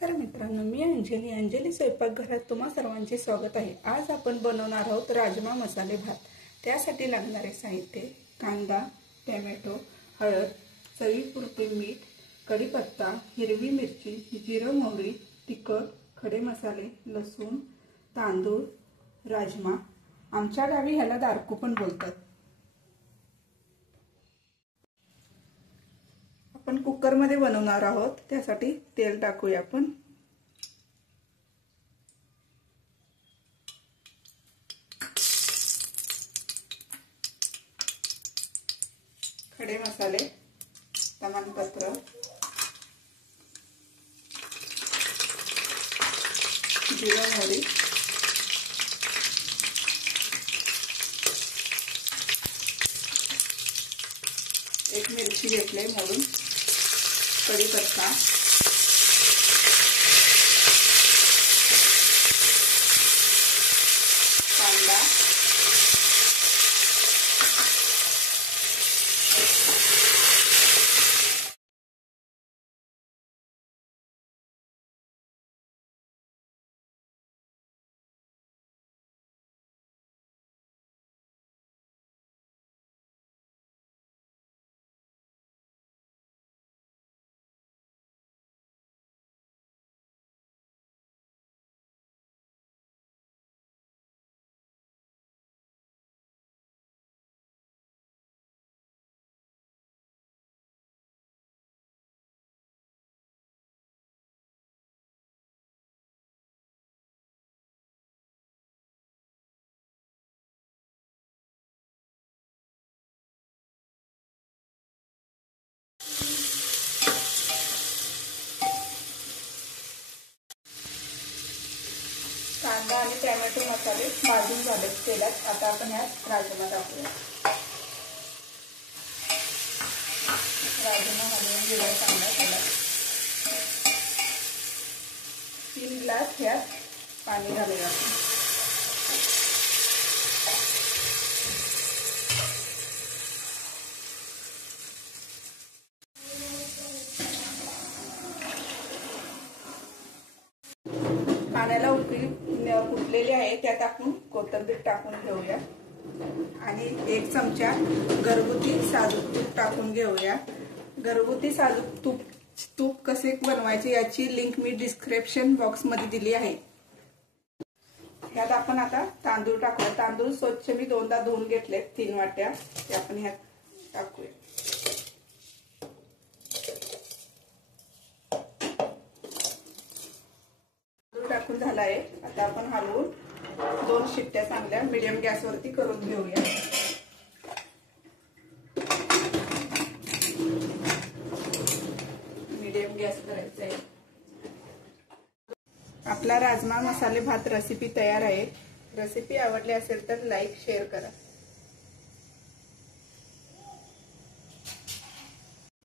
नमस्कार मित्रांनो, मी अंजली स्वयंपाकघरात तुम्हा सर्वांचे स्वागत आहे। आज आपण बनवणार आहोत राजमा मसाले भात। त्यासाठी लागणारे साहित्य: कांदा, टोमॅटो, हळद, चवीपुरते मीठ, कढीपत्ता, हिरवी मिरची, जिरे, मोहरी, तिखट, खडे मसाले, लसूण, तांदूळ, राजमा। आमच्या गावी ह्याला दारकू पण बोलतात। आपण कुकर मध्ये बनवणार आहोत, त्यासाठी तेल टाकूया आपण। खडे मसाले, तमालपत्र, जिरे, मोहरी, एक मिरची घेतली मोडून, कढीपत्ता, कांदा, कांदा आणि टोमॅटो मसाले भाजून झाले तेलात। आता आपण यात राजमा टाकूया। राजमा घालून घेऊया चांगला तेलात। 3 ग्लास यात पाणी घालूया आपण। पाण्याला उकळी फुटलेली आहे, त्यात आपण कोथिंबीर टाकून घेऊया आणि 1 चमचा घरगुती साजूक तूप टाकून घेऊया। घरगुती साजूक तूप कसे बनवायचे याची लिंक मी डिस्क्रिप्शन बॉक्स मध्ये दिली आहे। यात आपण आता तांदूळ टाकूया। तांदूळ स्वच्छ मी 2दा धुवून घेतले, 3 वाट्या, ते आपण यात टाकूया। टाकून झाला आहे, आता आपण हलवून 2 शिट्ट्या चांगल्या मीडियम गॅसवरती करून घेऊया। मीडियम गॅस करायचा आहे। आपला राजमा मसाले भात रेसिपी तयार आहे। रेसिपी आवडली असेल तर लाईक शेअर करा।